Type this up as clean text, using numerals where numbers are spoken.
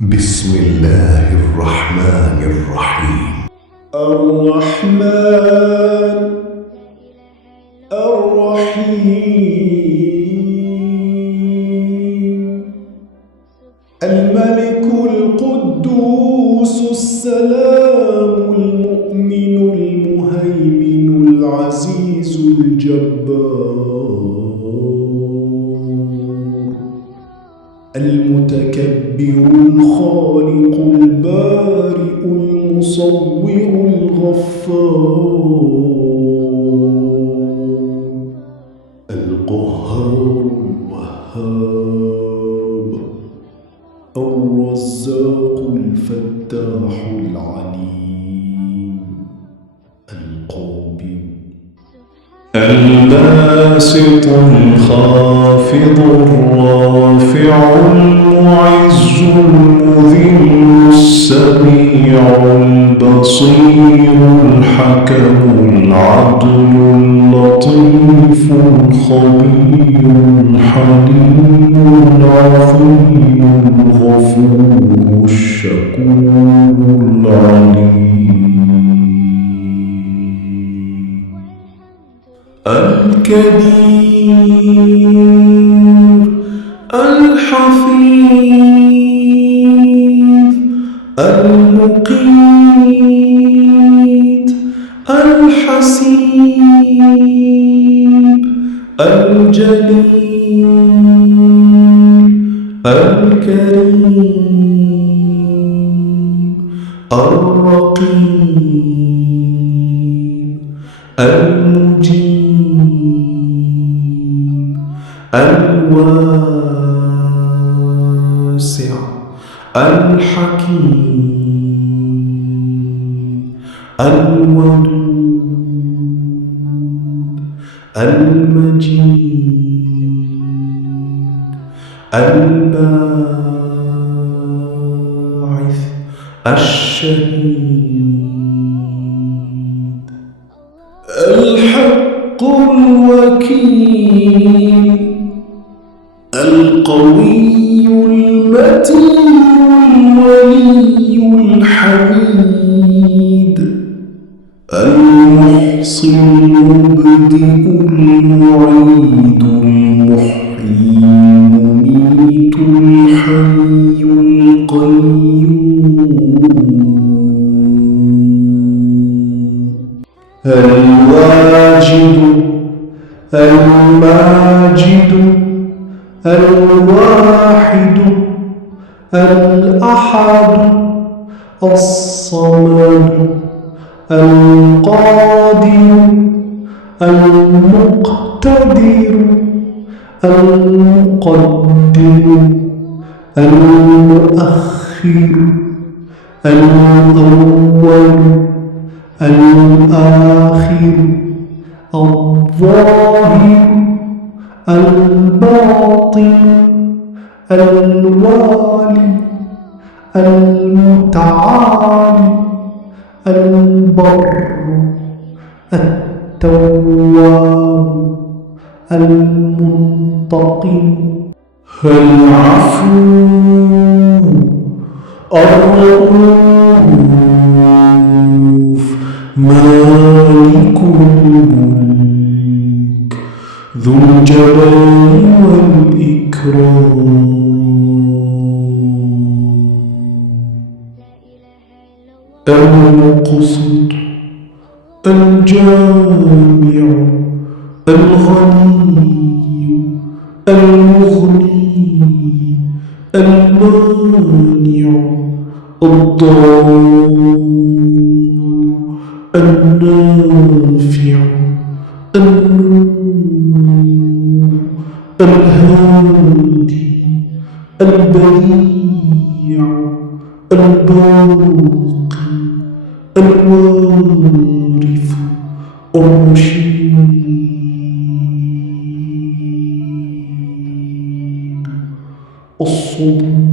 بسم الله الرحمن الرحيم. الرحمن الرحيم. الملك القدوس السلام المؤمن المهيمن العزيز الجبار المتكبر الخالق البارئ المصور الغفار القهار الوهاب الرزاق الفتاح العليم القابض الباسط الخافض الرافع المعز المذل السميع البصير الحكم العدل اللطيف الخبير الحليم العظيم الغفور الشكور العليم الكبير الحفيظ المقيت الحسيب الجليل الكريم الرقيب المجيب الواسع الحكيم الودود المجيد الباعث الشهيد الحق الوكيل القوي المتين الولي الحميد المحصي المبدئ المعيد المحيي المميت الحي القيوم الواجد الماجد الواحد الأحد الصمد القادر المقتدر المقدم المؤخر الأول الآخر الظاهر الباطن الوالي المتعالي البر التواب المنتقم العفو الرؤوف مالك الملك ذو الجلال والإكرام المقسط الجامع الغني المغني المانع الضار النافع النور الهادي البديع الباقي الوارث الرشيد الصبور